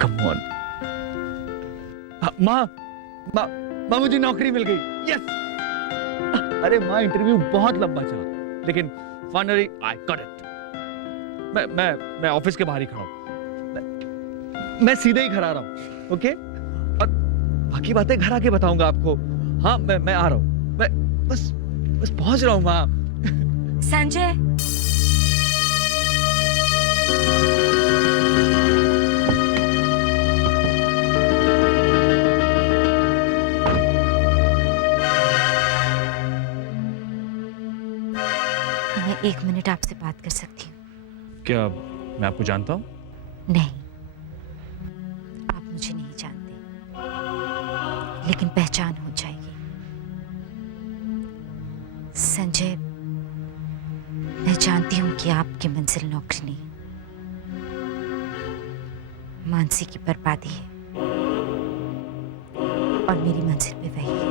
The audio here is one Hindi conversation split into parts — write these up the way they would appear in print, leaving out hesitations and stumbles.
Come on. माँ माँ माँ, मुझे नौकरी मिल गई। यस। अरे माँ, इंटरव्यू बहुत लंबा चला, लेकिन फाइनली आई गॉट इट। मैं ऑफिस के बाहर ही खड़ा हूं। मैं सीधे ही खड़ा रहा हूं, ओके? और बाकी बातें घर आके बताऊंगा आपको। हाँ, मैं आ रहा हूं। मैं बस पहुंच रहा हूं माँ। संजय, मैं 1 मिनट आपसे बात कर सकती हूँ? क्या मैं आपको जानता हूँ? नहीं, आप मुझे नहीं जानते, लेकिन पहचान हो जाएगी। संजय, मैं जानती हूँ कि आपकी मंजिल नौकरी नहीं, मानसी की बर्बादी है, और मेरी मंजिल भी वही है।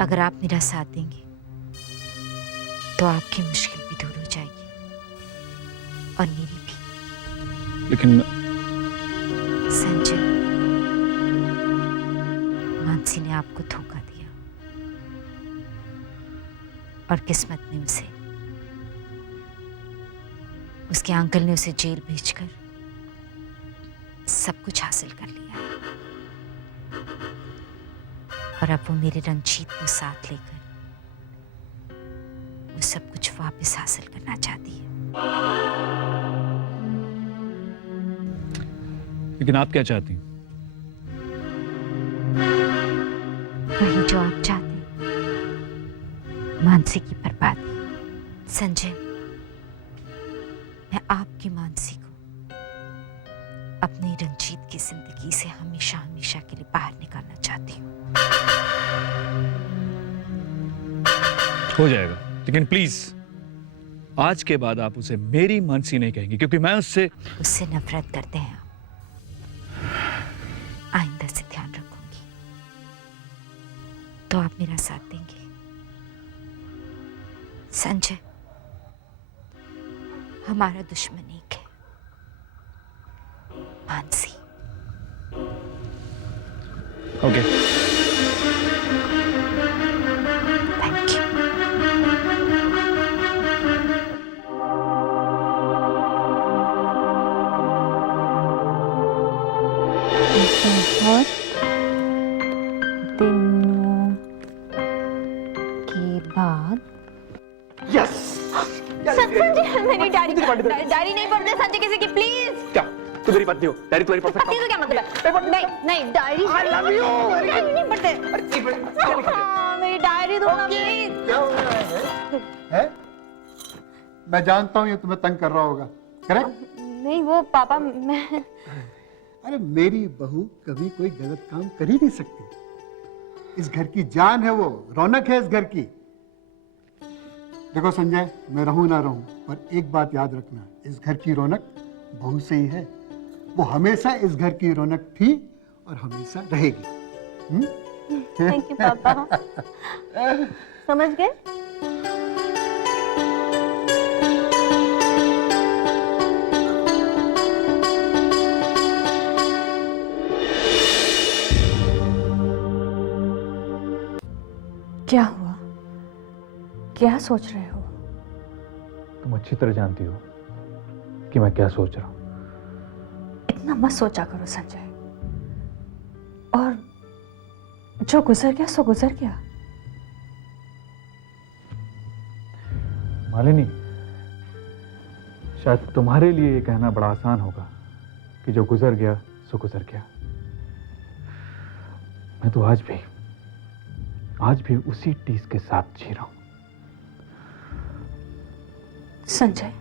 अगर आप मेरा साथ देंगे तो आपकी मुश्किल भी दूर हो जाएगी, और मेरी भी। लेकिन संजय, मानसी ने आपको धोखा दिया, और किस्मत ने उसके अंकल ने उसे जेल भेजकर सब कुछ हासिल कर लिया, और अब वो मेरे रंजीत को साथ लेकर वो सब कुछ वापस हासिल करना चाहती है। लेकिन आप क्या चाहती हैं? वही जो आप चाहते हैं, मानसी की बर्बादी। संजय, मैं आपकी मानसी को अपने रंजीत की जिंदगी से हमेशा हमेशा के लिए बाहर निकालना चाहती हूँ। हो जाएगा, लेकिन प्लीज आज के बाद आप उसे मेरी मानसी नहीं कहेंगे, क्योंकि मैं उससे नफरत करते हैं आप। आइंदा से ध्यान रखूंगी। तो आप मेरा साथ देंगे? संजय, हमारा दुश्मन एक है, मानसी। ओके। Thank you. बहुत दिनों के बाद यस। संजय, मेरी डायरी नहीं पढ़ते संजय किसी की, प्लीज। क्या तू मेरी पत्नी हो? डायरी तुम्हारी पढ़ सकता पत्नी तो क्या मतलब है? नहीं नहीं, डायरी आई लव यू। नहीं पढ़ते। मेरी डायरी दो ना प्लीज। है? मैं जानता हूँ ये तुम्हें तंग कर रहा होगा, करेक्ट? नहीं, वो पापा, मैं अरे मेरी बहू कभी कोई गलत काम कर ही नहीं सकती। इस घर की जान है वो, रौनक है इस घर की। देखो संजय, मैं रहूं ना रहूं, पर एक बात याद रखना, इस घर की रौनक बहू से ही है। वो हमेशा इस घर की रौनक थी और हमेशा रहेगी। थैंक यू पापा। समझ गए? क्या हुआ? क्या सोच रहे हो? तुम अच्छी तरह जानती हो कि मैं क्या सोच रहा हूं। इतना मत सोचा करो संजय, और जो गुजर गया सो गुजर गया। मालिनी, शायद तुम्हारे लिए ये कहना बड़ा आसान होगा कि जो गुजर गया सो गुजर गया। मैं तो आज भी उसी टीस के साथ जी रहा हूं। संजय,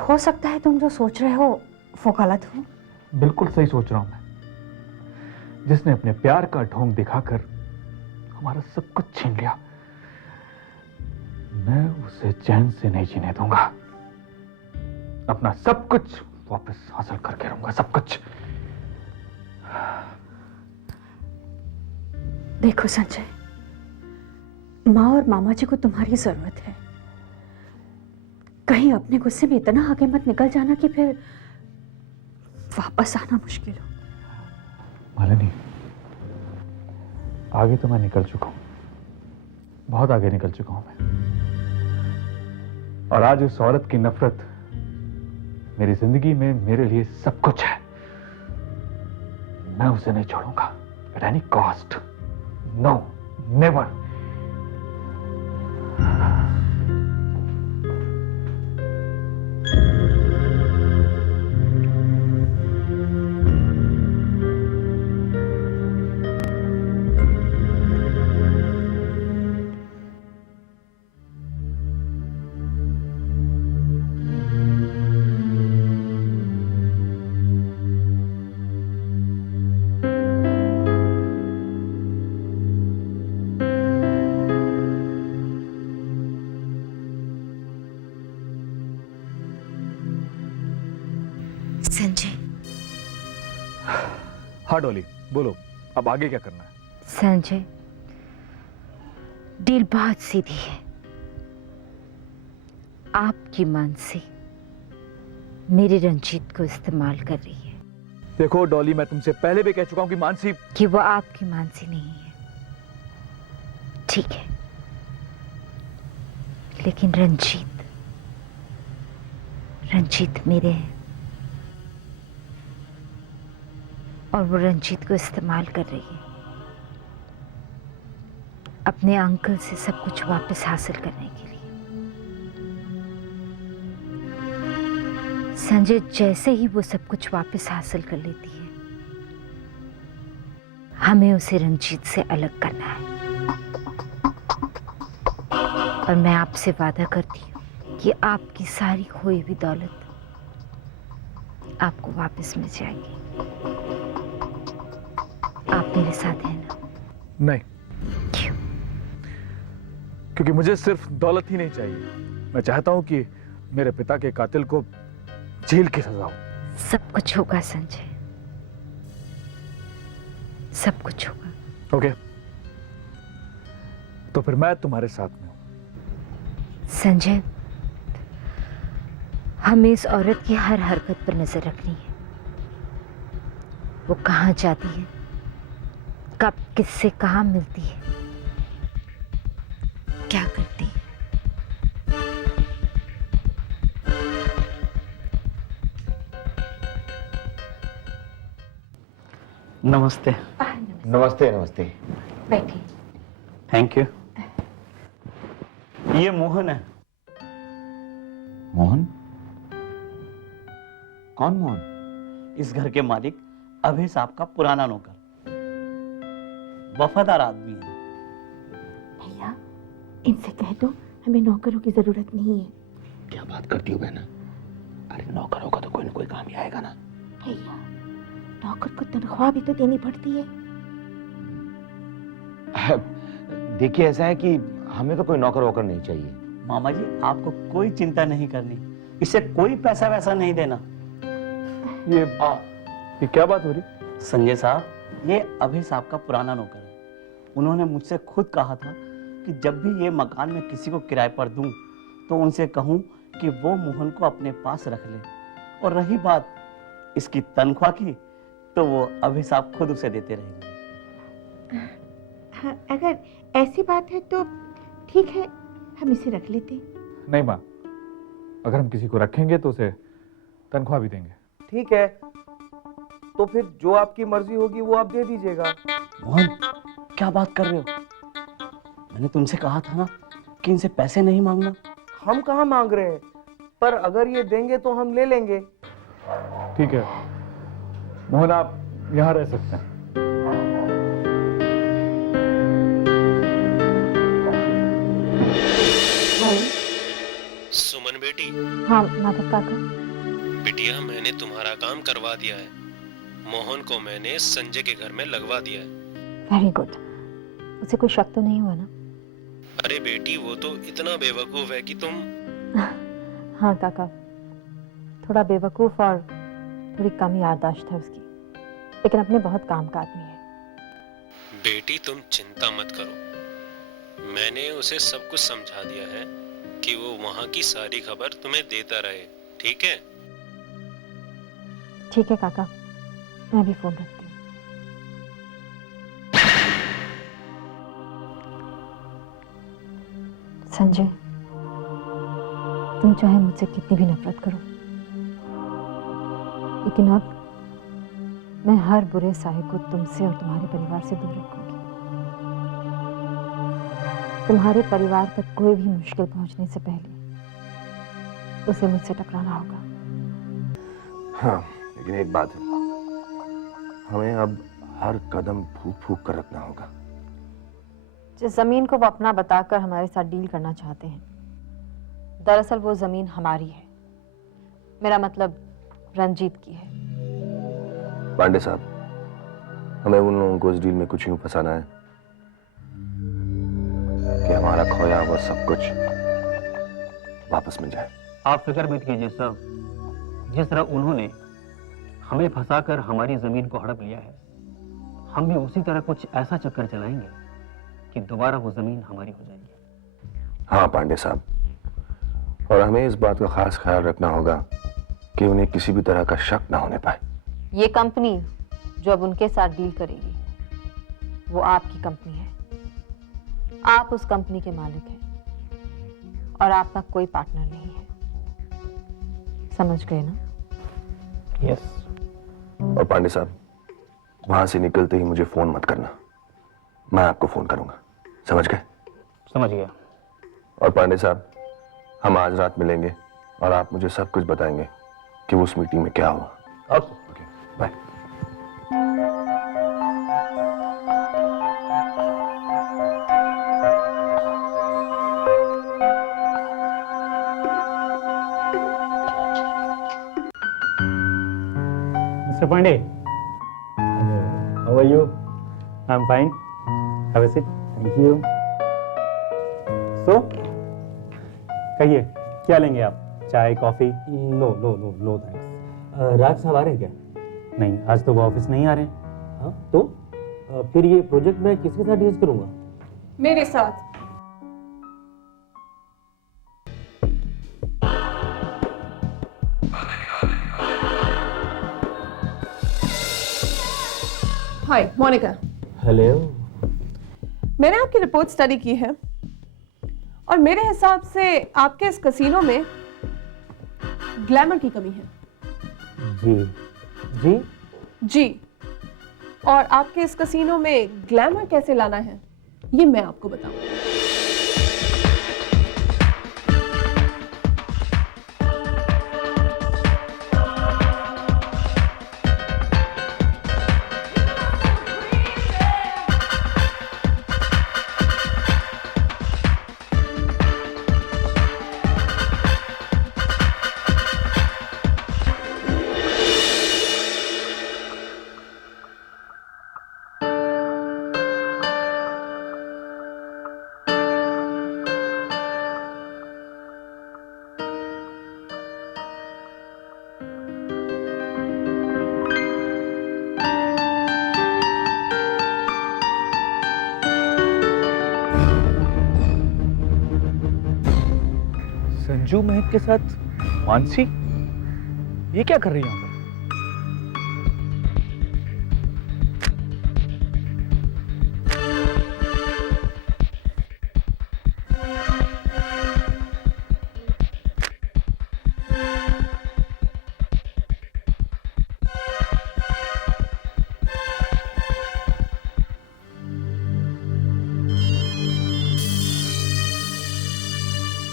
हो सकता है तुम जो सोच रहे हो वो गलत हो। बिल्कुल सही सोच रहा हूं मैं। जिसने अपने प्यार का ढोंग दिखाकर हमारा सब कुछ छीन लिया, मैं उसे चैन से नहीं जीने दूंगा। अपना सब कुछ वापस हासिल करके रहूंगा, सब कुछ। देखो संजय, माँ और मामा जी को तुम्हारी जरूरत है। कहीं अपने गुस्से में इतना आगे मत निकल जाना कि फिर वापस आना मुश्किल हो। मालिनी, आगे तो मैं निकल चुका हूं, बहुत आगे निकल चुका हूं मैं। और आज उस औरत की नफरत मेरी जिंदगी में मेरे लिए सब कुछ है। मैं उसे नहीं छोड़ूंगा at any cost. No, never. Sanjay, हाँ डॉली, बोलो, अब आगे क्या करना है? संजय, डील बहुत सीधी है। आपकी मानसी मेरी रंजीत को इस्तेमाल कर रही है। देखो डॉली, मैं तुमसे पहले भी कह चुका हूं कि मानसी कि वो आपकी मानसी नहीं है, ठीक है, लेकिन रंजीत मेरे हैं और वो रंजीत को इस्तेमाल कर रही है अपने अंकल से सब कुछ वापस हासिल करने के लिए। संजय, जैसे ही वो सब कुछ वापस हासिल कर लेती है, हमें उसे रंजीत से अलग करना है। और मैं आपसे वादा करती हूँ कि आपकी सारी खोई हुई दौलत आपको वापस मिल जाएगी। आप मेरे साथ हैं ना? नहीं, क्यों? क्योंकि मुझे सिर्फ दौलत ही नहीं चाहिए। मैं चाहता हूं कि मेरे पिता के कातिल को जेल की सजा हो। सब कुछ होगा संजय, सब कुछ होगा। ओके, तो फिर मैं तुम्हारे साथ में हूं। संजय, हमें इस औरत की हर हरकत पर नजर रखनी है। वो कहाँ जाती है, कब किससे कहाँ मिलती है, क्या करती है। नमस्ते। नमस्ते नमस्ते। बैठिए। Thank you. ये मोहन है। मोहन? कौन मोहन? इस घर के मालिक अभय साहब का पुराना नौकर। वफादार आदमी है। भैया, इनसे कह दो हमें नौकरों की जरूरत नहीं है। क्या बात करती हो बहना? अरे नौकरों का तो कोई ना कोई काम ही आएगा ना। भैया, नौकर को तनख्वाह भी तो देनी पड़ती है। देखिए, ऐसा है कि हमें तो कोई नौकर वोकर नहीं चाहिए। मामा जी, आपको कोई चिंता नहीं करनी, इसे कोई पैसा वैसा नहीं देना। ये क्या बात हो रही? संजय साहब, ये अभय साहब का पुराना नौकर है। उन्होंने मुझसे खुद कहा था कि जब भी ये मकान में किसी को किराए पर दूं तो उनसे कहूं कि वो मोहन को अपने पास रख ले। और रही बात इसकी तनख्वाह की, तो वो अभय साहब खुद उसे देते रहेंगे। हाँ, अगर ऐसी बात है तो ठीक है, हम इसे रख लेते हैं। नहीं माँ, अगर हम किसी को रखेंगे तो उसे तनख्वाह भी देंगे। ठीक है, तो फिर जो आपकी मर्जी होगी वो आप दे दीजिएगा। मोहन, क्या बात कर रहे हो? मैंने तुमसे कहा था ना कि इनसे पैसे नहीं मांगना। हम कहाँ मांग रहे हैं, पर अगर ये देंगे तो हम ले लेंगे। ठीक है मोहन, आप यहाँ रह सकते हैं। सुमन बेटी। हाँ माधव काका। बिटिया, मैंने तुम्हारा काम करवा दिया है। मोहन को मैंने संजय के घर में लगवा दिया है। Very good. उसे कोई शक तो नहीं हुआ ना? अरे बेटी, वो तो इतना बेवकूफ है कि तुम। हाँ काका, थोड़ा बेवकूफ और थोड़ी कम याददाश्त है उसकी, लेकिन अपने बहुत काम का आदमी है। बेटी, तुम चिंता मत करो, मैंने उसे सब कुछ समझा दिया है कि वो वहाँ की सारी खबर तुम्हें देता रहे, ठीक है? ठीक है काका, मैं भी फोन रखती हूँ। संजय, तुम चाहे मुझसे कितनी भी नफरत करो, लेकिन अब मैं हर बुरे साये को तुमसे और तुम्हारे परिवार से दूर रखूंगी। तुम्हारे परिवार तक कोई भी मुश्किल पहुंचने से पहले उसे मुझसे टकराना होगा। हाँ, लेकिन एक बात है, हमें अब हर कदम फूक फूक कर रखना होगा। जिस जमीन को वो अपना बताकर हमारे साथ डील करना चाहते हैं, दरअसल वो जमीन हमारी है। मेरा मतलब रंजीत की है। पांडे साहब, हमें उन लोगों को इस डील में कुछ यूं फंसाना है कि हमारा खोया हुआ सब कुछ वापस मिल जाए। आप फिक्र मत कीजिए सर, जिस तरह उन्होंने हमें फंसाकर हमारी जमीन को हड़प लिया है, हम भी उसी तरह कुछ ऐसा चक्कर चलाएंगे कि दोबारा वो जमीन हमारी हो जाएगी। हाँ पांडे साहब, और हमें इस बात का खास ख्याल रखना होगा कि उन्हें किसी भी तरह का शक ना होने पाए। ये कंपनी जो अब उनके साथ डील करेगी, वो आपकी कंपनी है। आप उस कंपनी के मालिक हैं और आपका कोई पार्टनर नहीं है। समझ गए ना? यस। और पांडे साहब, वहां से निकलते ही मुझे फोन मत करना, मैं आपको फोन करूंगा। समझ गए? समझ गया। और पांडे साहब, हम आज रात मिलेंगे और आप मुझे सब कुछ बताएंगे कि उस मीटिंग में क्या हुआ। Okay, bye. Mr. Pandey. How are you? I'm fine. Have a seat. Thank you. So, कहिए क्या लेंगे आप? चाय, coffee? No no no no thanks. Raj साहब आ रहे हैं क्या? नहीं, आज तो वो ऑफिस नहीं आ रहे हैं। हाँ तो फिर ये प्रोजेक्ट मैं किसके साथ डील करूंगा? मेरे साथ। हाय मोनिका। हेलो। मैंने आपकी रिपोर्ट स्टडी की है और मेरे हिसाब से आपके इस कसीनो में ग्लैमर की कमी है। जी जी जी, और आपके इस कसीनो में ग्लैमर कैसे लाना है ये मैं आपको बताऊं। संजू महक के साथ मानसी, ये क्या कर रही है यहाँ पर?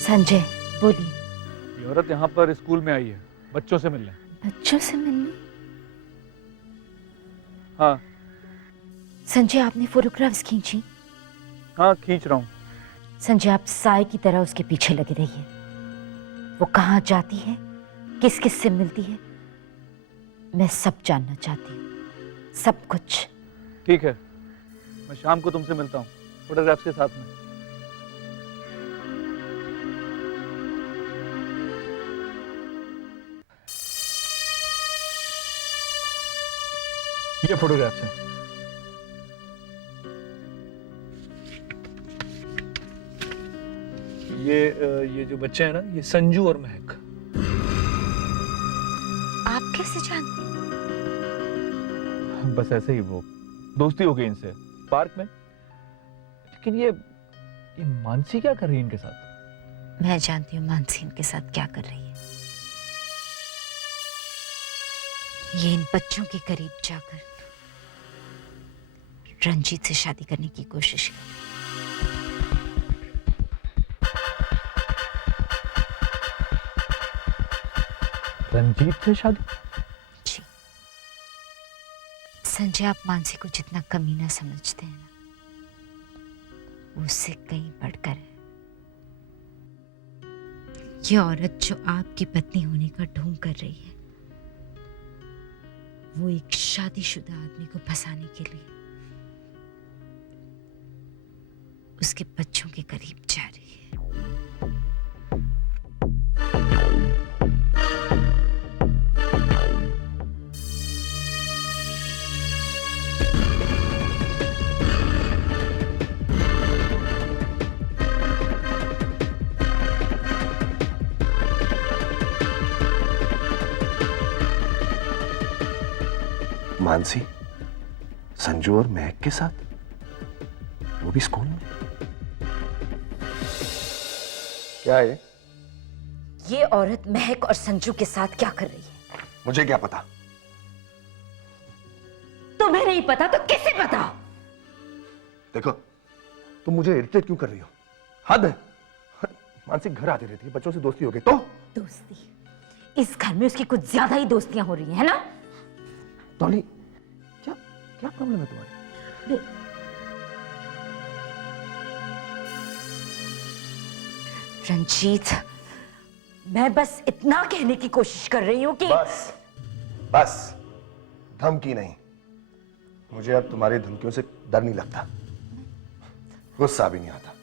संजय, बोलिए। ये औरत यहाँ पर स्कूल में आई है बच्चों से मिलने। बच्चों से मिलने? हाँ। संजय, आपने फोटोग्राफ्स खींची? हाँ, खींच रहा हूँ। संजय, आप साए की तरह उसके पीछे लगे रहिए। वो कहाँ जाती है, किस किस से मिलती है, मैं सब जानना चाहती हूँ, सब कुछ। ठीक है, मैं शाम को तुमसे मिलता हूँ फोटोग्राफ्स के साथ में। ये फोटोग्राफ्स हैं। ये जो बच्चे हैं ना, ये संजू और महक। आप कैसे जानते हैं? बस ऐसे ही वो दोस्ती हो गई इनसे पार्क में। लेकिन ये मानसी क्या कर रही है इनके साथ? मैं जानती हूँ मानसी इनके साथ क्या कर रही है। ये इन बच्चों के करीब जाकर रंजीत से शादी करने की कोशिश कर। रंजीत से शादी? जी संजय, आप मानसी को जितना कमीना समझते हैं ना, वो उससे कहीं बढ़कर है। ये औरत जो आपकी पत्नी होने का ढोंग कर रही है, वो एक शादीशुदा आदमी को फंसाने के लिए उसके बच्चों के करीब जा रही है। मानसी संजू और महक के साथ, वो भी स्कूल में? क्या है ये औरत महक और संजू के साथ क्या कर रही है? मुझे क्या पता? तुम्हें नहीं पता तो किसे पता? देखो, तुम मुझे इरिटेट क्यों कर रही हो? हद है। मानसी घर आती रहती है, बच्चों से दोस्ती हो गई तो? दोस्ती? इस घर में उसकी कुछ ज्यादा ही दोस्तियां हो रही हैं, है ना? डॉली, क्या प्रॉब्लम है तुम्हारी? रंजीत, मैं बस इतना कहने की कोशिश कर रही हूं कि बस धमकी नहीं। मुझे अब तुम्हारी धमकियों से डर नहीं लगता, गुस्सा भी नहीं आता,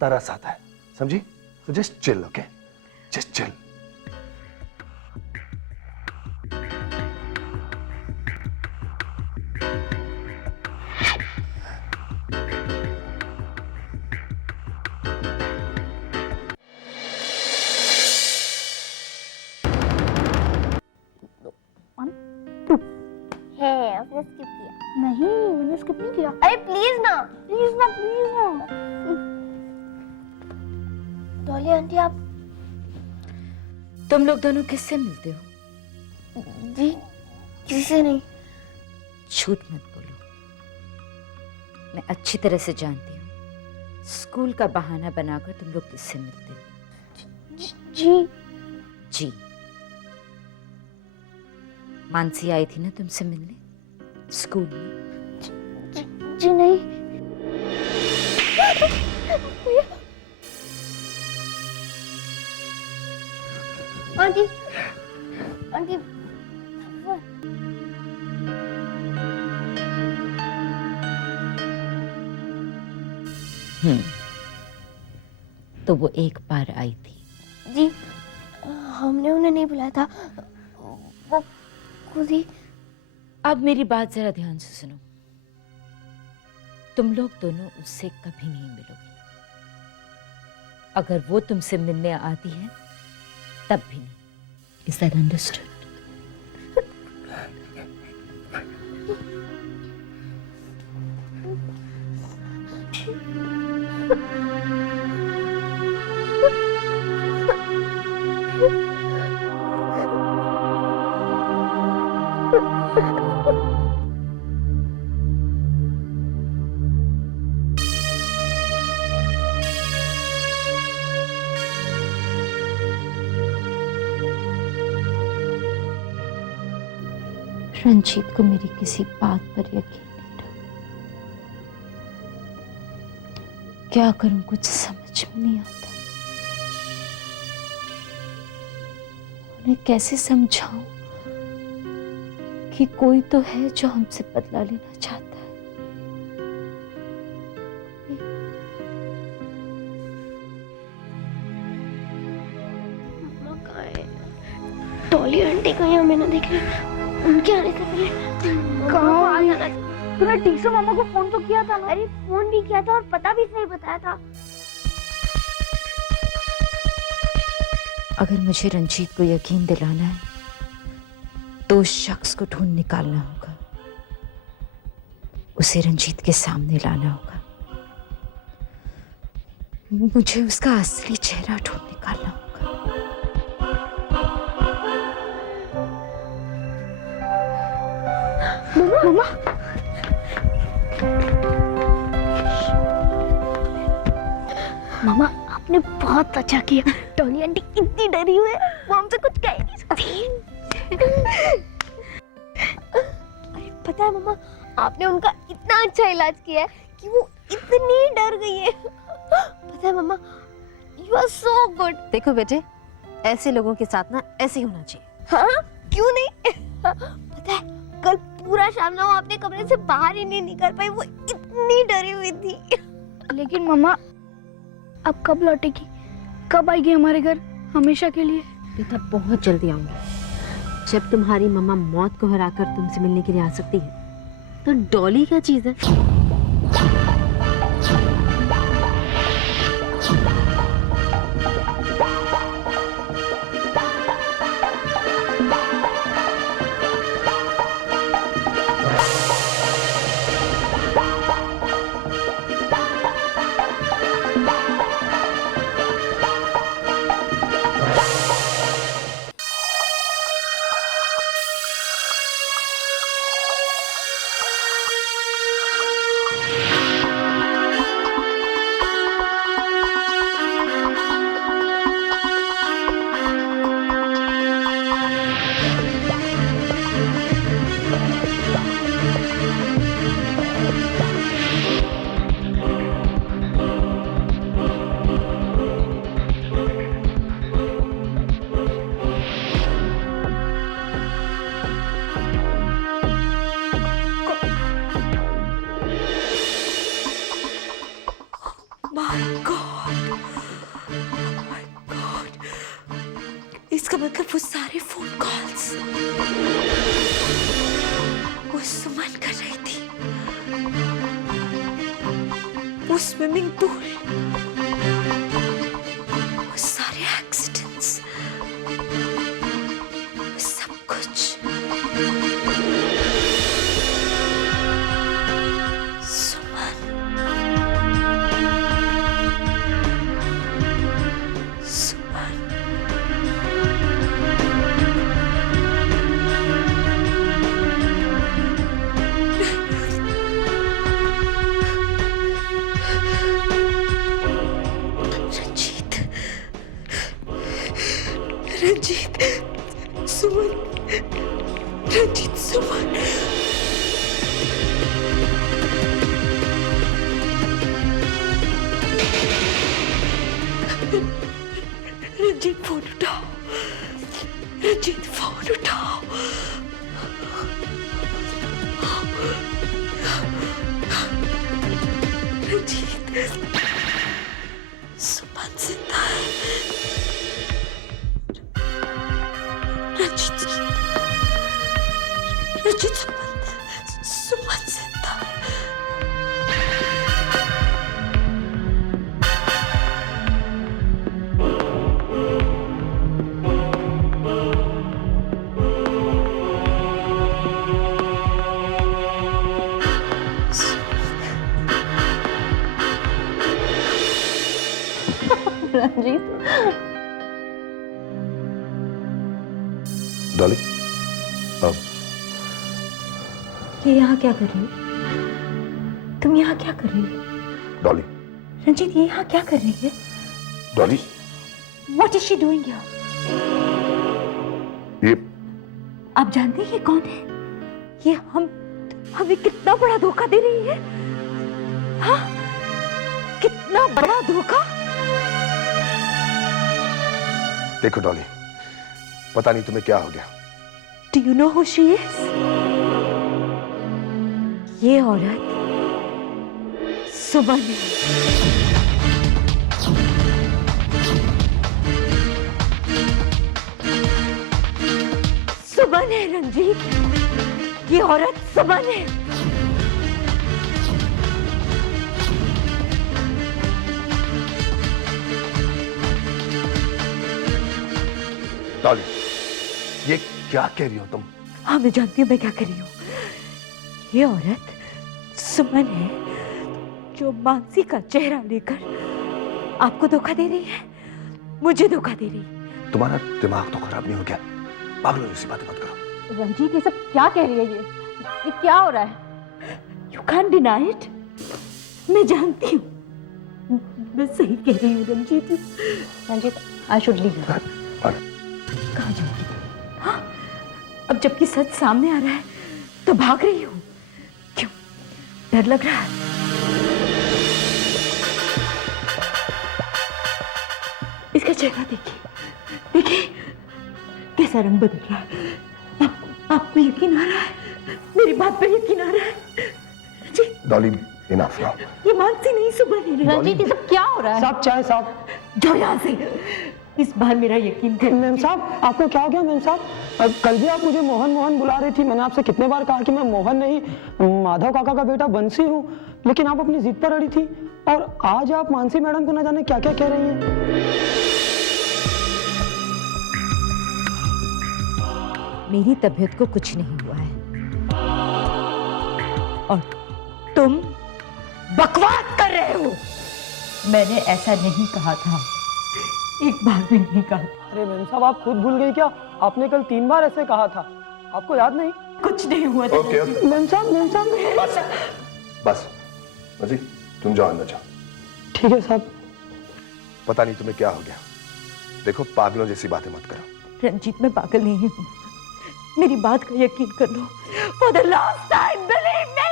तरस आता है, समझी? So just chill, okay? Just chill. आपने स्किप किया? नहीं, मैंने स्किप नहीं किया। अरे प्लीज ना, प्लीज ना, प्लीज ना। डॉली आंटी, आप तुम लोग दोनों किससे मिलते हो? जी किसी नहीं। झूठ मत बोलो, मैं अच्छी तरह से जानती हूँ स्कूल का बहाना बनाकर तुम लोग किससे मिलते हो। जी जी, मानसी आई थी ना तुमसे मिलने स्कूल में? जी नहीं। आंटी, आंटी, तो वो एक बार आई थी? जी हमने उन्हें नहीं बुलाया था, वो खुद ही। अब मेरी बात जरा ध्यान से सुनो, तुम लोग दोनों उससे कभी नहीं मिलोगे। अगर वो तुमसे मिलने आती है तब भी नहीं। Is that understood? रंजीत को मेरी किसी बात पर यकीन नहीं रहा। क्या करूं, कुछ समझ में नहीं आता। उन्हें कैसे समझाऊं कि कोई तो है जो हमसे बदला लेना चाहता है। मम्मा कहाँ है? डॉली आंटी कहीं हमें ना देखे, उनके आने से पहले कहाँ आ जाना। तूने ठीक से मामा को फोन तो किया था ना? अरे फोन भी किया था और पता भी सही बताया था। अगर मुझे रंजीत को यकीन दिलाना है तो उस शख्स को ढूंढ निकालना होगा, उसे रंजीत के सामने लाना होगा। मुझे उसका असली चेहरा ढूंढ निकालना होगा। मम्मा मामा आपने बहुत अच्छा किया। डॉली आंटी इतनी डरी हुई है, वो हमसे कुछ कह नहीं सकती। अरे पता है मम्मा, आपने उनका इतना अच्छा इलाज किया है कि वो इतनी डर गई है। पता है मम्मा, यू आर सो गुड। देखो बेटे, ऐसे लोगों के साथ ना ऐसे ही होना चाहिए। हाँ क्यों नहीं। पता है कल पूरा शाम ना वो अपने कमरे से बाहर ही नहीं निकल पाई, वो इतनी डरी हुई थी। लेकिन मम्मा अब कब लौटेगी, कब आएगी हमारे घर हमेशा के लिए? बेटा बहुत जल्दी आऊंगी। जब तुम्हारी मम्मा मौत को हराकर तुमसे मिलने के लिए आ सकती है तो डॉली क्या चीज है। इसका मतलब वो सारे फोन कॉल्स वो सुमन कर रही थी, वो स्विमिंग पूल, वो सारे एक्सीडेंट्स, सब कुछ सुमन। सुमन रंजीत, सुमन, रंजीत, सुमन। रंजीत फोन उठाओ, रंजीत फोन उठाओ। रंजीत, सुमन जिंदा है। रंजीत, रंजीत, सुमन जिंदा है। रंजीत, डॉली, अब ये यहाँ क्या कर रही हो? तुम यहाँ क्या कर रही हो? डॉली, रंजीत, ये यहाँ क्या कर रही है? Dolly, What is she doing here? ये आप जानते हैं ये कौन है? ये हमें कितना बड़ा धोखा दे रही है। हाँ? कितना बड़ा धोखा। देखो डॉली, पता नहीं तुम्हें क्या हो गया। Do you know who she is? ये औरत सुमन है। सुमन है रंजीत, ये औरत सुमन है। डॉली, ये क्या कह रही हो तुम? हाँ, मैं जानती हूँ मैं क्या कर रही हूँ। ये औरत सुमन है जो मानसी का चेहरा लेकर आपको धोखा दे रही है, मुझे धोखा दे रही है। तुम्हारा दिमाग तो खराब नहीं हो गया? पागलों जैसी बातें मत करो। रंजीत, ये सब क्या कह रही है? ये क्या हो रहा है? You can't deny it. मैं जानती हूँ, मैं सही कह रही हूँ Ranjit. Ranjit, I should leave. कहाँ जाऊंगी? हाँ, अब जबकि सच सामने आ रहा है तो भाग रही हूँ। क्यों? डर लग रहा है? इसका चेहरा देखिए, देखिए कैसा रंग बदल रहा है। आपको यकीन आ रहा है? मेरी बात पर यकीन आ रहा है? Dolly, enough now. ये मानसी नहीं, सुमन है। रंजीत, ये सब क्या हो रहा है? साहब चाय साहब। जाओ यहाँ से, इस बार मेरा यकीन कर। मैम साहब, आपको क्या हो गया मैम साहब? कल भी आप मुझे मोहन मोहन बुला रही थी। मैंने आपसे कितने बार कहा कि मैं मोहन नहीं, माधव काका का बेटा बंसी हूँ, लेकिन आप अपनी जिद पर अड़ी थी। और आज आप मानसी मैडम को न जाने क्या क्या कह रही हैं। मेरी तबीयत को कुछ नहीं हुआ है और तुम बकवास कर रहे हो। मैंने ऐसा नहीं कहा था, एक बार भी नहीं कहा। अरे मैम साहब, आप खुद भूल गई क्या? आपने कल 3 बार ऐसे कहा था, आपको याद नहीं? कुछ नहीं हुआ। ओके, मैम साहब, मैम साहब, बस बस मजी, तुम जाओ अंदर जाओ। ठीक है साहब। पता नहीं तुम्हें क्या हो गया। देखो, पागलों जैसी बातें मत करो। रंजीत, मैं पागल नहीं हूँ, मेरी बात का यकीन कर लो। For the last time, believe me,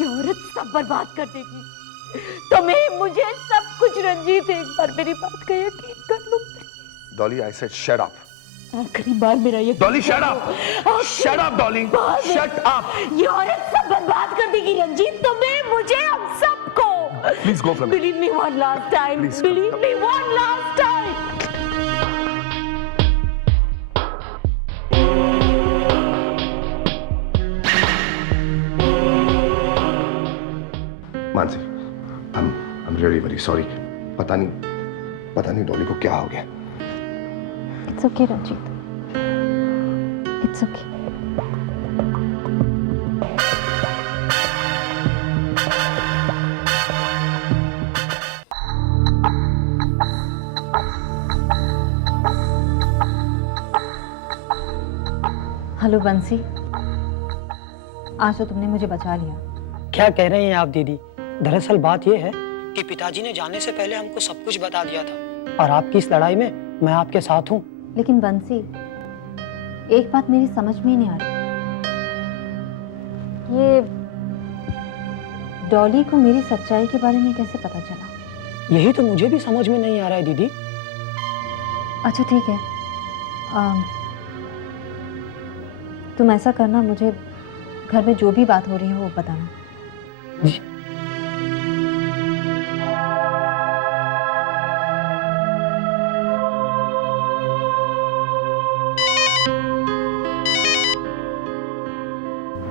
ये औरत सब बर्बाद कर देगी। तुम्हें, मुझे, सब कुछ। रंजीत, एक बार मेरी बात का यकीन कर लो। Dolly, I said shut up. आखिरी बार मेरा यकीन। Dolly, shut up. Shut up Dolly, shut up. ये औरत सब बर्बाद कर देगी रंजीत, तुम्हें, मुझे, हम सबको। Please go from. Believe me one last time. Believe me one last time. Mansi, I'm really very sorry. पता नहीं डॉली को क्या हो गया। It's okay, Ranjit. It's okay. Hello बंसी, आज तो तुमने मुझे बचा लिया। क्या कह रही हैं आप दीदी? दरअसल बात यह है कि पिताजी ने जाने से पहले हमको सब कुछ बता दिया था और आपकी इस लड़ाई में मैं आपके साथ हूँ। लेकिन बंसी, एक बात मेरी समझ में ही नहीं आ रही। ये डॉली को मेरी सच्चाई के बारे में कैसे पता चला? यही तो मुझे भी समझ में नहीं आ रहा है दीदी। अच्छा ठीक है, तुम ऐसा करना, मुझे घर में जो भी बात हो रही है वो बताना। जी।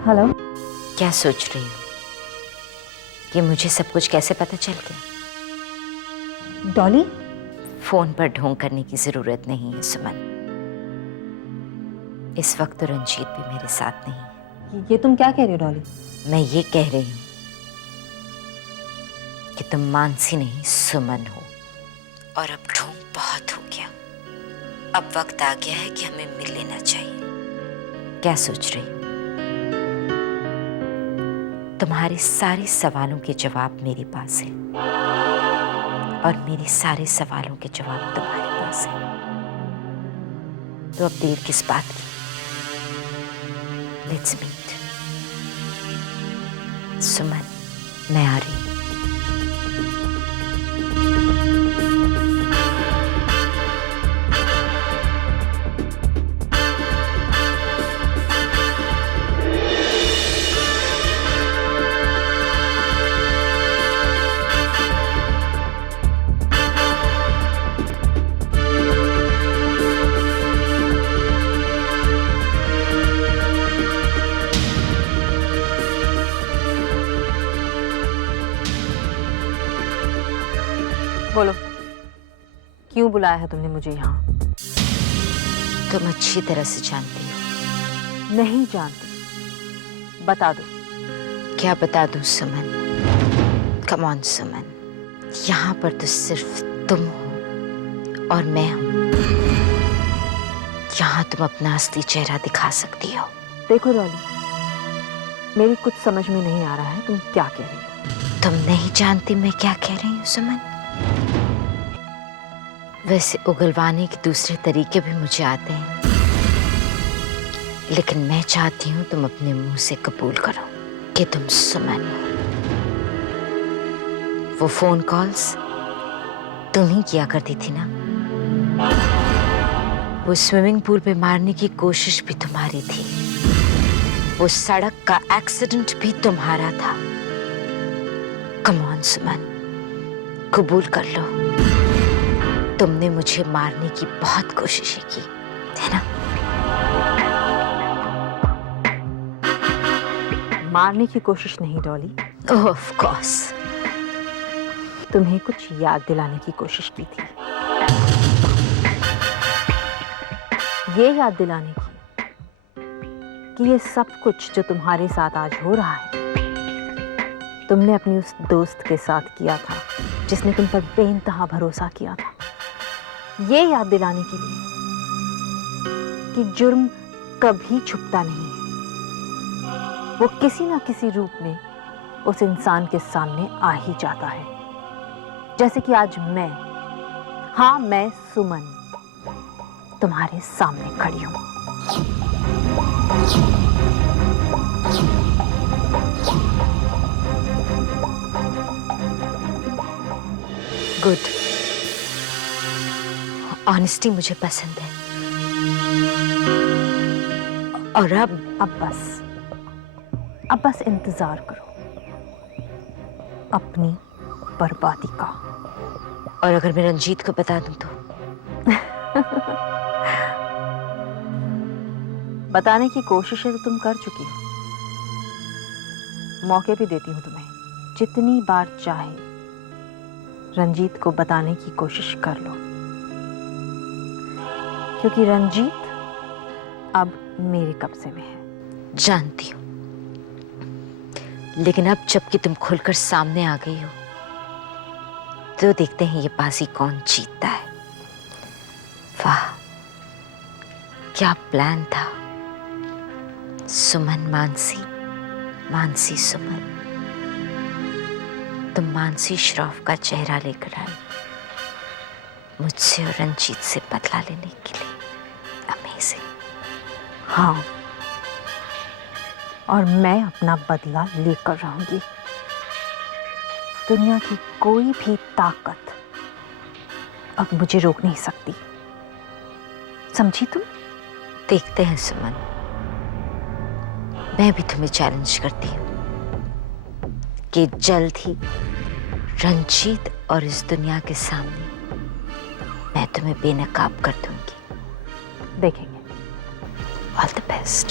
हेलो। क्या सोच रही हो कि मुझे सब कुछ कैसे पता चल गया? डॉली, फोन पर ढोंग करने की जरूरत नहीं है सुमन। इस वक्त तो रंजीत भी मेरे साथ नहीं है। ये तुम क्या कह रही हो डॉली? मैं ये कह रही हूँ कि तुम मानसी नहीं, सुमन हो। और अब ढोंग बहुत हो गया, अब वक्त आ गया है कि हमें मिल लेना चाहिए। क्या सोच रही हो? तुम्हारे सारे सवालों के जवाब मेरे पास है और मेरे सारे सवालों के जवाब तुम्हारे पास है। तो अब देर किस बात की? Let's meet. सुमन, मैं आ रही हूँ। बोलो, क्यों बुलाया है तुमने मुझे यहाँ? तुम अच्छी तरह से जानती हो। नहीं जानती, बता दो। क्या बता दूं सुमन? कम ऑन सुमन, यहाँ पर तो सिर्फ तुम हो और मैं हूँ। यहाँ तुम अपना असली चेहरा दिखा सकती हो। देखो डॉली, मेरी कुछ समझ में नहीं आ रहा है तुम क्या कह रही हो। तुम नहीं जानती मैं क्या कह रही हूँ सुमन? वैसे उगलवाने के दूसरे तरीके भी मुझे आते हैं, लेकिन मैं चाहती हूँ तुम अपने मुंह से कबूल करो कि तुम सुमन हो। वो फोन कॉल्स तुम ही किया करती थी ना? वो स्विमिंग पूल पे मारने की कोशिश भी तुम्हारी थी। वो सड़क का एक्सीडेंट भी तुम्हारा था। कम ऑन सुमन, कबूल कर लो, तुमने मुझे मारने की बहुत कोशिशें की, है ना? मारने की कोशिश नहीं डॉली। ओह ऑफ कोर्स। तुम्हें कुछ याद दिलाने की कोशिश की थी। ये याद दिलाने की कि ये सब कुछ जो तुम्हारे साथ आज हो रहा है, तुमने अपनी उस दोस्त के साथ किया था जिसने तुम पर बेइंतहा भरोसा किया था। ये याद दिलाने के लिए कि जुर्म कभी छुपता नहीं है, वो किसी ना किसी रूप में उस इंसान के सामने आ ही जाता है। जैसे कि आज मैं, हाँ मैं सुमन, तुम्हारे सामने खड़ी हूं। गुड। ऑनेस्टी मुझे पसंद है। और अब बस इंतजार करो अपनी बर्बादी का। और अगर मैं रंजीत को बता दूं तो? बताने की कोशिशें तो तुम कर चुकी हो। मौके भी देती हूं तुम्हें, जितनी बार चाहे रंजीत को बताने की कोशिश कर लो, क्योंकि रंजीत अब मेरे कब्जे में है। जानती हूँ, लेकिन अब जबकि तुम खुलकर सामने आ गई हो, तो देखते हैं ये बाजी कौन जीतता है। वाह, क्या प्लान था। सुमन मानसी, मानसी सुमन। तुम मानसी श्रॉफ का चेहरा लेकर आई मुझसे और रंजीत से बदला लेने के लिए। अमेजिंग। हाँ, और मैं अपना बदला लेकर रहूंगी। दुनिया की कोई भी ताकत अब मुझे रोक नहीं सकती, समझी तुम? देखते हैं सुमन, मैं भी तुम्हें चैलेंज करती हूँ कि जल्द ही रंजीत और इस दुनिया के सामने मैं तुम्हें बेनकाब कर दूंगी। देखेंगे। All the best.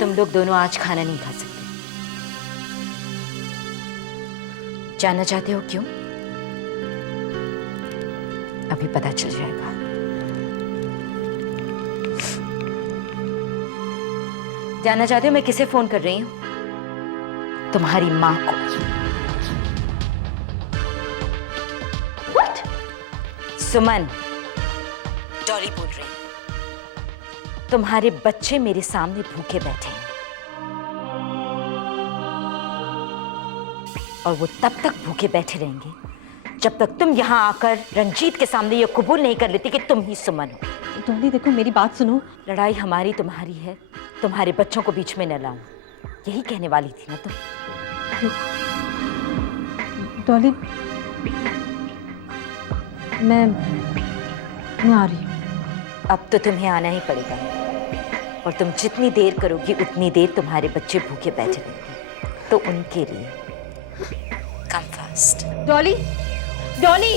तुम लोग दोनों आज खाना नहीं खा सकते। जानना चाहते हो क्यों? अभी पता चल जाएगा। जानना चाहते हो मैं किसे फोन कर रही हूं? तुम्हारी मां को। What? सुमन, डॉली बोल रही हूं। तुम्हारे बच्चे मेरे सामने भूखे बैठे हैं और वो तब तक भूखे बैठे रहेंगे जब तक तुम यहाँ आकर रंजीत के सामने ये कबूल नहीं कर लेती कि तुम ही सुमन हो। डॉली देखो, मेरी बात सुनो। लड़ाई हमारी तुम्हारी है, तुम्हारे बच्चों को बीच में न लाऊं, यही कहने वाली थी ना तुम? डॉली, मैं आ रही हूँ। अब तो तुम्हें आना ही पड़ेगा, और तुम जितनी देर करोगी उतनी देर तुम्हारे बच्चे भूखे बैठे रहेंगे। तो उनके लिए come fast. Dolly, Dolly,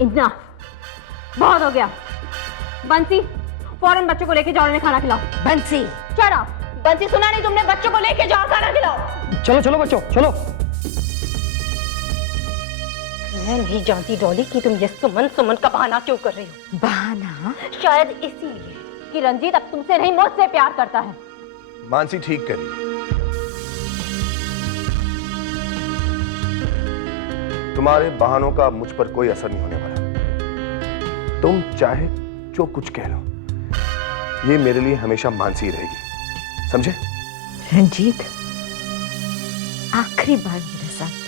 enough, बहुत हो गया। बंसी, फौरन बच्चों को लेके जाओ, उन्हें खाना खिलाओ। बंसी, शट अप। बंसी, सुना नहीं तुमने? बच्चों को लेके जाओ, खाना खिलाओ। चलो चलो बच्चों, चलो। मैं नहीं जानती डॉली कि तुम ये सुमन सुमन का बहाना क्यों कर रही हो। बहाना? शायद इसीलिए कि रंजीत अब तुमसे नहीं मुझसे प्यार करता है। मानसी ठीक करी। तुम्हारे बहानों का मुझ पर कोई असर नहीं होने वाला। तुम चाहे जो कुछ कह लो, ये मेरे लिए हमेशा मानसी रहेगी, समझे? रंजीत, आखिरी बार मेरे साथ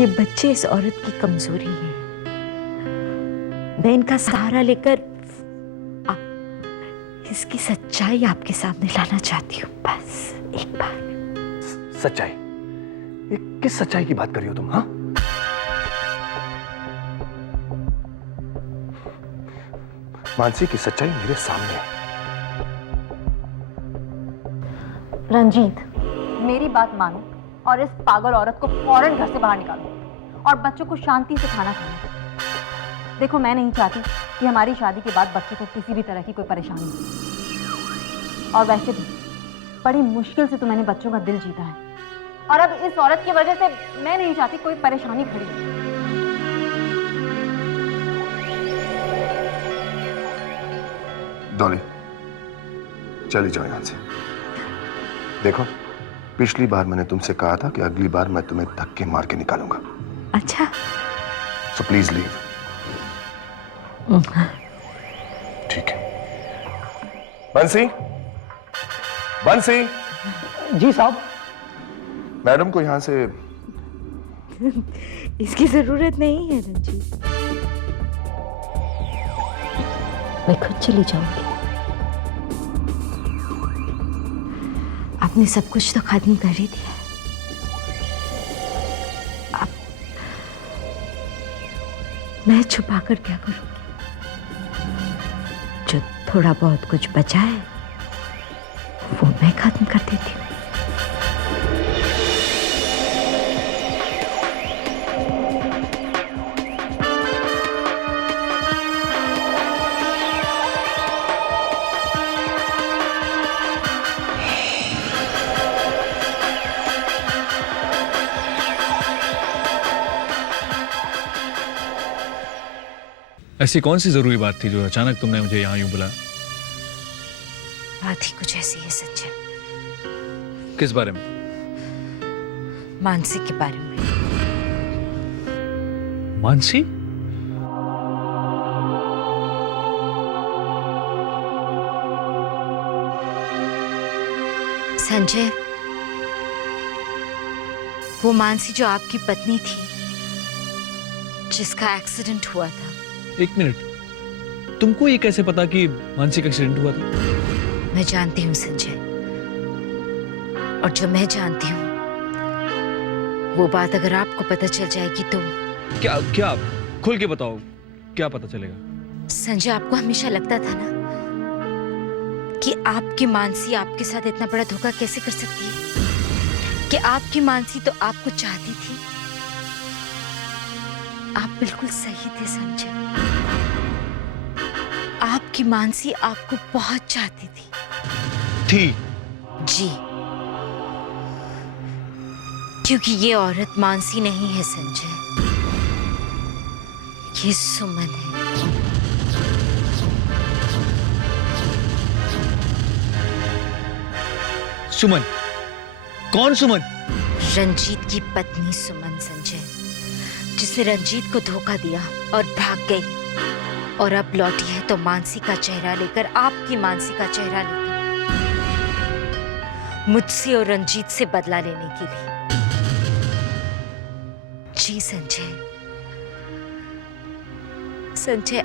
ये बच्चे इस औरत की कमजोरी है। मैं इनका सहारा लेकर इसकी सच्चाई आपके सामने लाना चाहती हूँ, बस एक बार। सच्चाई? ये किस सच्चाई की बात कर रही हो तुम? हाँ, मानसी की सच्चाई मेरे सामने है। रंजीत, मेरी बात मानो और इस पागल औरत को फौरन घर से बाहर निकालो और बच्चों को शांति से खाना खाने दो। देखो, मैं नहीं चाहती कि हमारी शादी के बाद बच्चों को किसी भी तरह की कोई परेशानी हो। और वैसे भी बड़ी मुश्किल से तो मैंने बच्चों का दिल जीता है, और अब इस औरत की वजह से मैं नहीं चाहती कोई परेशानी खड़ी हो। डॉली, चली जाओ यहां से। देखो, पिछली बार मैंने तुमसे कहा था कि अगली बार मैं तुम्हें धक्के मार के निकालूंगा। अच्छा, सो प्लीज लीव। ठीक है। बंसी, बंसी। जी साहब। मैडम को यहां से इसकी जरूरत नहीं है रंजीत, मैं खुद चली जाऊंगी। आपने सब कुछ तो खत्म कर ही दिया है। अब मैं छुपा कर क्या करूंगी? जो थोड़ा बहुत कुछ बचा है वो मैं खत्म कर देती हूँ। ऐसी कौन सी जरूरी बात थी जो अचानक तुमने मुझे यहाँ यूं बुलाया? बात ही कुछ ऐसी है संजय। किस बारे में? मानसी के बारे में। मानसी? संजय, वो मानसी जो आपकी पत्नी थी, जिसका एक्सीडेंट हुआ था। एक मिनट, तुमको ये कैसे पता कि मानसी का एक्सीडेंट हुआ था? मैं जानती हूँ संजय, और जो मैं जानती हूँ वो बात अगर आपको पता चल जाएगी तो। क्या क्या? खुल के बताओ, क्या पता चलेगा? संजय, आपको हमेशा लगता था ना कि आपकी मानसी आपके साथ इतना बड़ा धोखा कैसे कर सकती है, कि आपकी मानसी तो आपको चाहती थी। आप बिल्कुल सही थे संजय, आपकी मानसी आपको बहुत चाहती थी। जी, क्योंकि ये औरत मानसी नहीं है संजय, ये सुमन है। सुमन? कौन सुमन? रंजीत की पत्नी सुमन संजय, जिसने रंजीत को धोखा दिया और भाग गई, और अब लौटी है तो मानसी का चेहरा लेकर, आपकी मानसी का चेहरा लेकर, मुझसे और रंजीत से बदला लेने के लिए। जी संजय, संजय,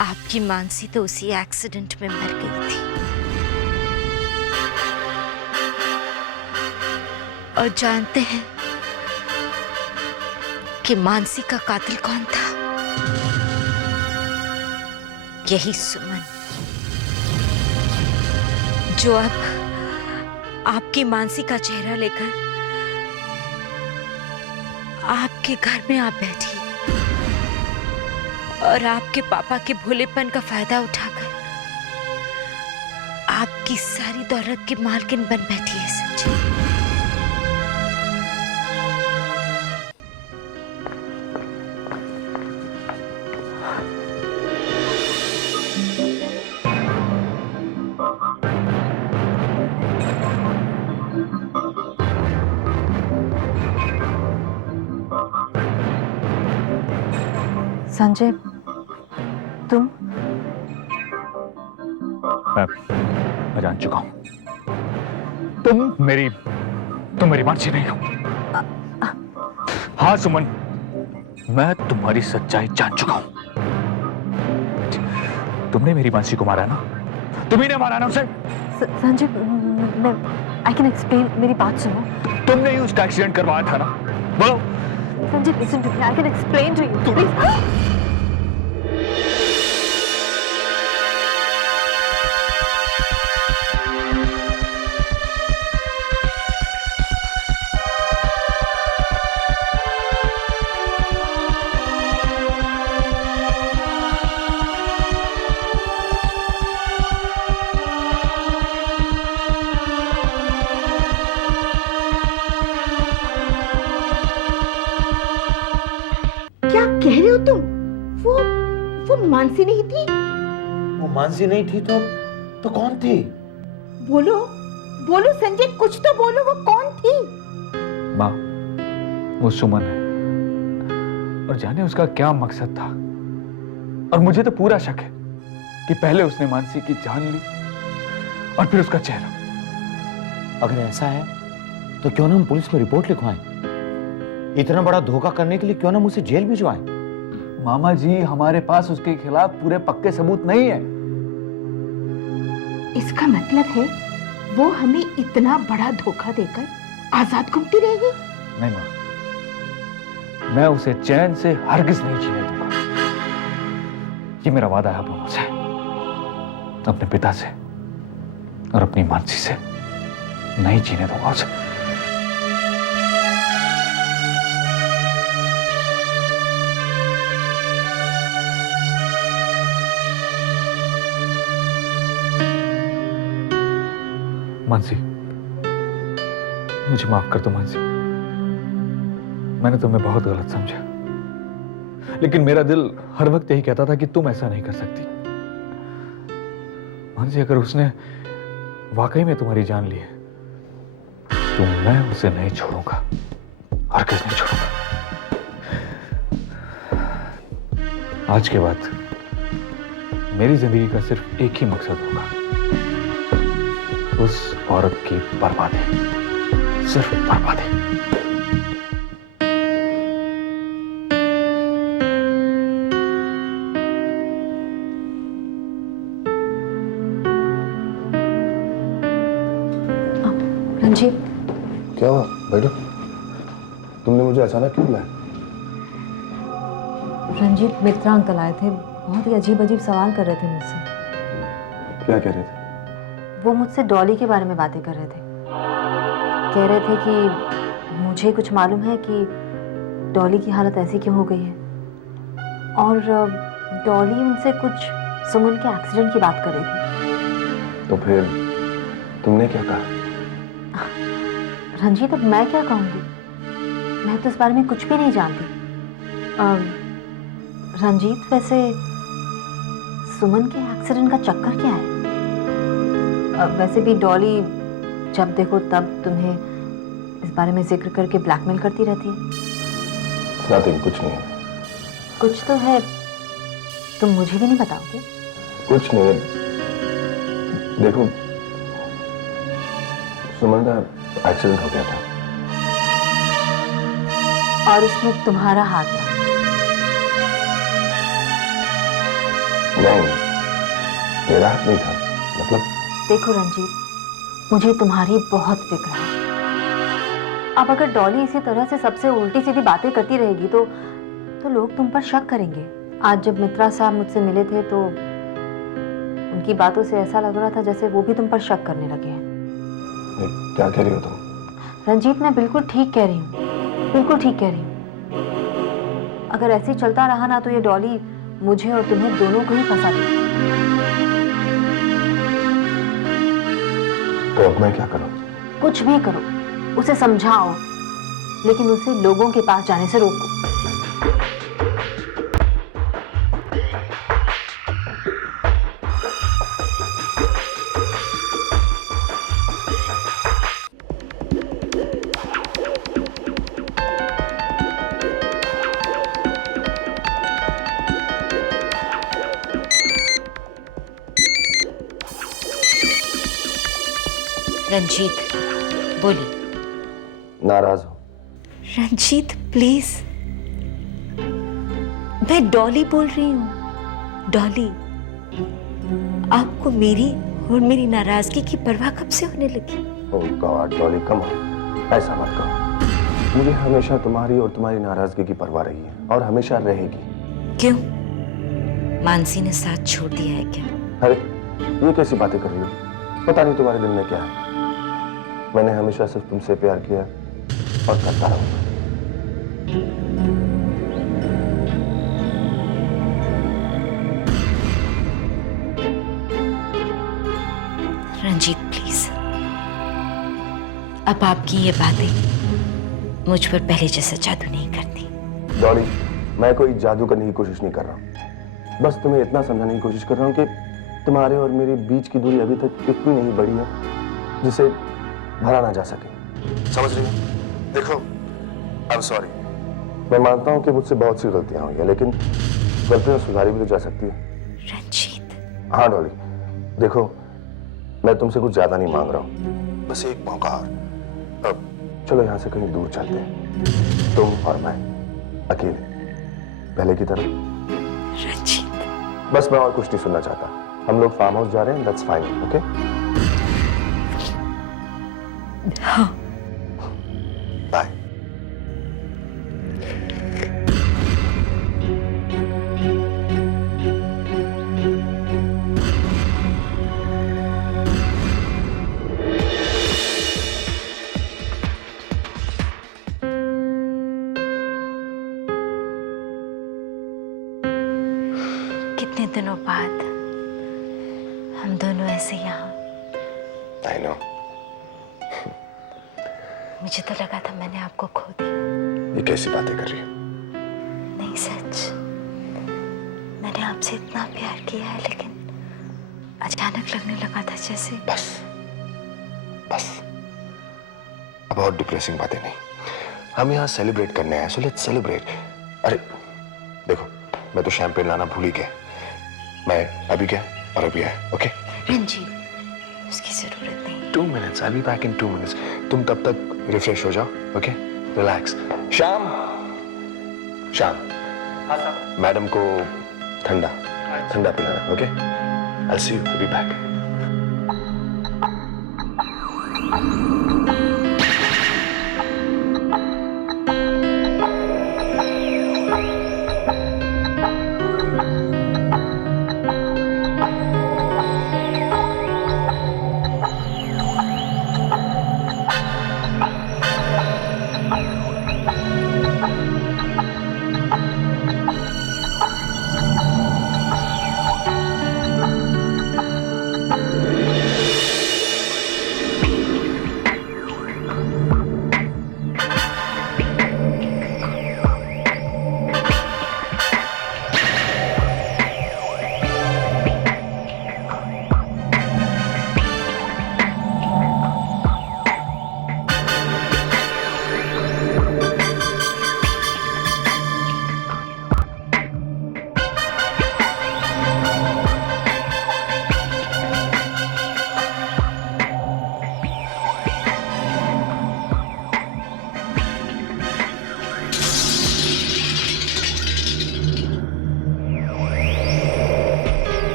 आपकी मानसी तो उसी एक्सीडेंट में मर गई थी। और जानते हैं कि मानसी का कातिल कौन था? यही सुमन, जो अब आपकी मानसी का चेहरा लेकर आपके घर में आप बैठी और आपके पापा के भोलेपन का फायदा उठाकर आपकी सारी दौलत की मालकिन बन बैठी है संजय। संजय, तुम? मैं जान चुका हूं तुम मेरी मानसी नहीं हो। हाँ सुमन, मैं तुम्हारी सच्चाई जान चुका हूं। तुमने मेरी मानसी को मारा ना, तुम्ही ने मारा ना उसे। संजय, मैं आई कैन एक्सप्लेन, मेरी बात सुनो। तुमने ही उसका एक्सीडेंट करवाया था ना, बोलो। Sanjay, listen to me, I can explain to you please. क्या कह रहे हो तुम? वो मानसी नहीं थी? वो मानसी नहीं थी तो कौन थी? बोलो बोलो संजय, कुछ तो बोलो, वो कौन थी? माँ, वो सुमन है और जाने उसका क्या मकसद था। और मुझे तो पूरा शक है कि पहले उसने मानसी की जान ली और फिर उसका चेहरा। अगर ऐसा है तो क्यों ना हम पुलिस में रिपोर्ट लिखवाएं? इतना बड़ा धोखा करने के लिए क्यों ना मुझे जेल भिजवाएं? मामा जी, हमारे पास उसके खिलाफ पूरे पक्के सबूत नहीं है। इसका मतलब है वो हमें इतना बड़ा धोखा देकर आजाद घूमती रहेगी? नहीं माँ, मैं उसे चैन से हरगिज नहीं जीने दूंगा। ये मेरा वादा है आप से, अपने पिता से और अपनी मानसी से नहीं जीने दूंगा उसे। मानसी, मुझे माफ कर दो मानसी, मैंने तुम्हें बहुत गलत समझा, लेकिन मेरा दिल हर वक्त यही कहता था कि तुम ऐसा नहीं कर सकती। मानसी, अगर उसने वाकई में तुम्हारी जान ली है तो मैं उसे नहीं छोड़ूंगा, हरगिज़ नहीं छोड़ूंगा। आज के बाद मेरी जिंदगी का सिर्फ एक ही मकसद होगा, उस औरत की बर्बादी, सिर्फ बर्बादी। रंजीत, क्या हुआ? बैठो। तुमने मुझे अचानक क्यों बुलाया? रंजीत, मित्रा अंकल आए थे, बहुत ही अजीब अजीब सवाल कर रहे थे मुझसे। क्या कह रहे थे? वो मुझसे डॉली के बारे में बातें कर रहे थे। कह रहे थे कि मुझे कुछ मालूम है कि डॉली की हालत ऐसी क्यों हो गई है, और डॉली उनसे कुछ सुमन के एक्सीडेंट की बात कर रही थी। तो फिर तुमने क्या कहा? रंजीत, अब मैं क्या कहूँगी, मैं तो इस बारे में कुछ भी नहीं जानती। रंजीत, वैसे सुमन के एक्सीडेंट का चक्कर क्या है? वैसे भी डॉली जब देखो तब तुम्हें इस बारे में जिक्र करके ब्लैकमेल करती रहती है। Nothing, कुछ नहीं। कुछ तो है, तुम मुझे भी नहीं बताओगे? कुछ नहीं। देखो, सुमन का एक्सीडेंट हो गया था और उसमें तुम्हारा हाथ था? नहीं, मेरा हाथ नहीं था। मतलब? देखो रंजीत, मुझे तुम्हारी बहुत फिक्र है। अब अगर डॉली इसी तरह से सबसे उल्टी सीधी बातें करती रहेगी तो लोग तुम पर शक करेंगे। आज जब मित्रा साहब मुझसे मिले थे तो उनकी बातों से ऐसा लग रहा था जैसे वो भी तुम पर शक करने लगे हैं। क्या कह रही हो तुम? रंजीत, मैं बिल्कुल ठीक कह रही हूँ, बिल्कुल ठीक कह रही हूँ। अगर ऐसे ही चलता रहा ना तो ये डॉली मुझे और तुम्हें दोनों को ही फंसा देगी। तो अब मैं क्या करूं? कुछ भी करो, उसे समझाओ, लेकिन उसे लोगों के पास जाने से रोको। रंजीत, बोलिए। नाराज हो? रंजीत प्लीज, मैं डॉली बोल रही हूँ। डॉली, आपको मेरी और मेरी नाराजगी की परवाह कब से होने लगी? ओह गॉड डॉली, कम ऑन, ऐसा मत कहो। मुझे हमेशा तुम्हारी और तुम्हारी नाराजगी की परवाह रही है और हमेशा रहेगी। क्यों? मानसी ने साथ छोड़ दिया है क्या? अरे ये कैसी बातें कर रही हो? पता नहीं तुम्हारे दिल में क्या है। मैंने हमेशा सिर्फ तुमसे प्यार किया और करता रहूंगा। रंजीत प्लीज, अब आपकी ये बातें मुझ पर पहले जैसा जादू नहीं करती। डॉली, मैं कोई जादू करने की कोशिश नहीं कर रहा, बस तुम्हें इतना समझाने की कोशिश कर रहा हूँ कि तुम्हारे और मेरे बीच की दूरी अभी तक इतनी नहीं बढ़ी है जिसे भरा ना जा सके। समझ रही हो? देखो, आई एम सॉरी। मैं मानता हूँ कि मुझसे बहुत सी गलतियां हुई हैं, लेकिन गलतियां सुधारी भी तो जा सकती है। रंजीत। हाँ डॉली, देखो मैं तुमसे कुछ ज्यादा नहीं मांग रहा हूँ, बस एक मौका और। अब चलो यहाँ से कहीं दूर चलते हैं, तुम और मैं अकेले, पहले की तरह। रंजीत। बस मैं और कुछ नहीं सुनना चाहता। हम लोग फार्म हाउस जा रहे हैं, दैट्स फाइन, ओके? हाँ। बाय। कितने दिनों बाद हम दोनों ऐसे यहाँ। I know. मुझे तो लगा था मैंने आपको खो दिया। ये कैसी बातें कर रही हो? नहीं सच, मैंने आपसे इतना प्यार किया है, लेकिन अचानक लगने लगा था जैसे। बस बस, अब और डिप्रेसिंग बातें नहीं। हम यहाँ सेलिब्रेट करने आए, सो लेट्स सेलिब्रेट। अरे देखो, मैं तो शैंपेन लाना भूल ही गया। मैं अभी गया और अभी आया, ओके? रंजीत, उसकी जरूरत नहीं। 2 minutes, I'll be back in 2 minutes. तुम तब तक रिफ्रेश हो जाओ, okay? Relax. Shyam, Shyam, madam को ठंडा ठंडा पिलाना, okay? I'll see you, I'll be back.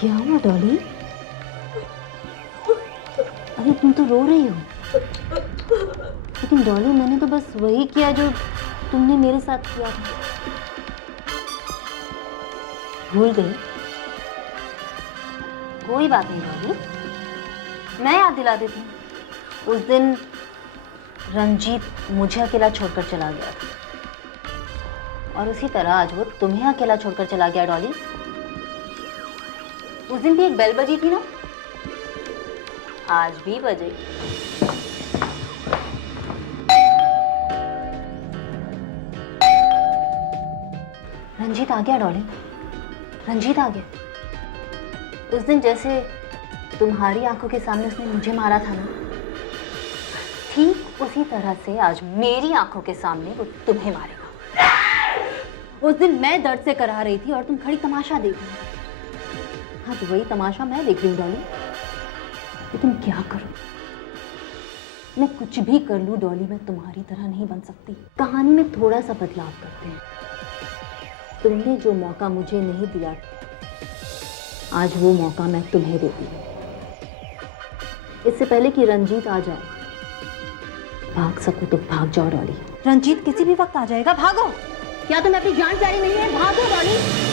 क्या हुआ डॉली? अरे तुम तो रो रही हो। लेकिन डॉली मैंने तो बस वही किया जो तुमने मेरे साथ किया था। भूल गई? कोई बात नहीं डॉली, मैं याद दिला देती हूँ। उस दिन रंजीत मुझे अकेला छोड़कर चला गया था और उसी तरह आज वो तुम्हें अकेला छोड़कर चला गया डॉली। उस दिन भी एक बेल बजी थी ना, आज भी बजेगी। रंजीत आ गया डॉली, रंजीत आ गया। उस दिन जैसे तुम्हारी आंखों के सामने उसने मुझे मारा था ना, ठीक उसी तरह से आज मेरी आंखों के सामने वो तुम्हें मारेगा। उस दिन मैं दर्द से करा रही थी और तुम खड़ी तमाशा देख रही थी। आज वही तमाशा मैं देख रही हूँ डॉली। लेकिन क्या करूं? मैं कुछ भी कर लूं डॉली, मैं तुम्हारी तरह नहीं बन सकती। कहानी में थोड़ा सा बदलाव करते हैं। तुमने जो मौका मुझे नहीं दिया, आज वो मौका मैं तुम्हें देती हूँ। इससे पहले कि रंजीत आ जाए, भाग सको तो भाग जाओ डॉली। रंजीत किसी भी वक्त आ जाएगा, भागो। क्या तुम्हें अपनी जान प्यारी नहीं है? भागो डॉली।